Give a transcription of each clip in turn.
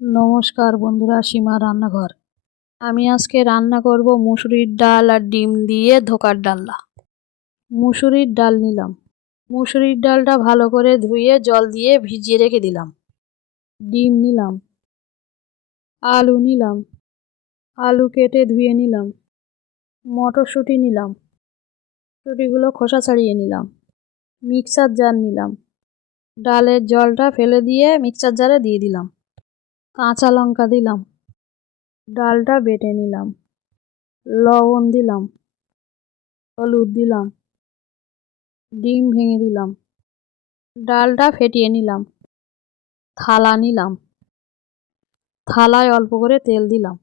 নমস্কার বন্ধুরা, সীমা রান্নাঘর। আমি আজকে রান্না করব মুসুরির ডাল আর ডিম দিয়ে ধোকার ডালনা। মুসুরির ডাল নিলাম। মুসুরির ডালটা ভালো করে ধুয়ে জল দিয়ে ভিজিয়ে রেখে দিলাম। ডিম নিলাম। আলু নিলাম। আলু কেটে ধুয়ে নিলাম। মটরশুঁটি নিলাম। শুঁটিগুলো খোসা ছাড়িয়ে নিলাম। মিক্সার জার নিলাম। ডালের জলটা ফেলে দিয়ে মিক্সার জারে দিয়ে দিলাম। কাঁচা লঙ্কা দিলাম। ডালটা বেটে নিলাম। লবণ দিলাম। হলুদ দিলাম। ডিম ভেঙে দিলাম। ডালটা ফেটিয়ে নিলাম। থালা নিলাম। থালায় অল্প করে তেল দিলাম।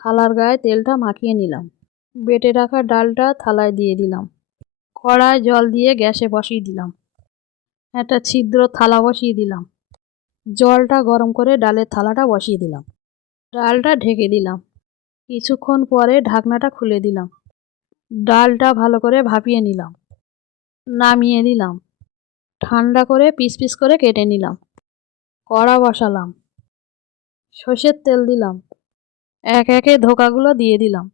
থালার গায়ে তেলটা মাখিয়ে নিলাম। বেটে রাখা ডালটা থালায় দিয়ে দিলাম। কড়ায় জল দিয়ে গ্যাসে বসিয়ে দিলাম। একটা ছিদ্র থালা বসিয়ে দিলাম। জলটা গরম করে ডালের থালাটা বসিয়ে দিলাম। ডালটা ঢেকে দিলাম। কিছুক্ষণ পরে ঢাকনাটা খুলে দিলাম। ডালটা ভালো করে ভাপিয়ে নিলাম। নামিয়ে দিলাম। ঠান্ডা করে পিস পিস করে কেটে নিলাম। কড়া বসালাম। সর্ষের তেল দিলাম। একে একে ধোকাগুলো দিয়ে দিলাম।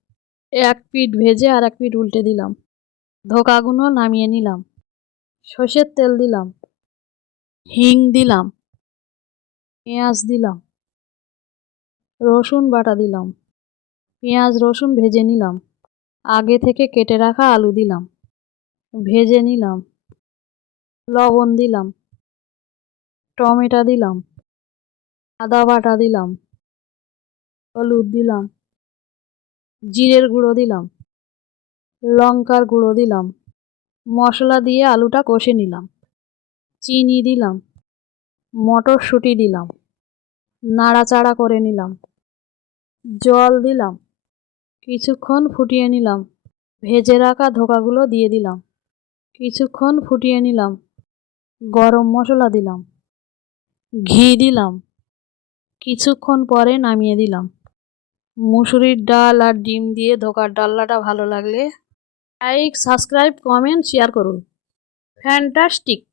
এক পিঠ ভেজে আর এক পিঠ উল্টে দিলাম। ধোকাগুলো নামিয়ে নিলাম। সর্ষের তেল দিলাম। হিং দিলাম। পেঁয়াজ দিলাম। রসুন বাটা দিলাম। পেঁয়াজ রসুন ভেজে নিলাম। আগে থেকে কেটে রাখা আলু দিলাম। ভেজে নিলাম। লবণ দিলাম। টমেটো দিলাম। আদা বাটা দিলাম। হলুদ দিলাম। জিরের গুঁড়ো দিলাম। লঙ্কার গুঁড়ো দিলাম। মশলা দিয়ে আলুটা কষে নিলাম। চিনি দিলাম। মটরশুঁটি দিলাম। নাড়াচাড়া করে নিলাম। জল দিলাম। কিছুক্ষণ ফুটিয়ে নিলাম। ভেজে রাখা ধোকাগুলো দিয়ে দিলাম। কিছুক্ষণ ফুটিয়ে নিলাম। গরম মশলা দিলাম। ঘি দিলাম। কিছুক্ষণ পরে নামিয়ে দিলাম। মুসুরির ডাল আর ডিম দিয়ে ধোকার ডালনাটা ভালো লাগলে লাইক, সাবস্ক্রাইব, কমেন্ট, শেয়ার করুন। ফ্যান্টাস্টিক।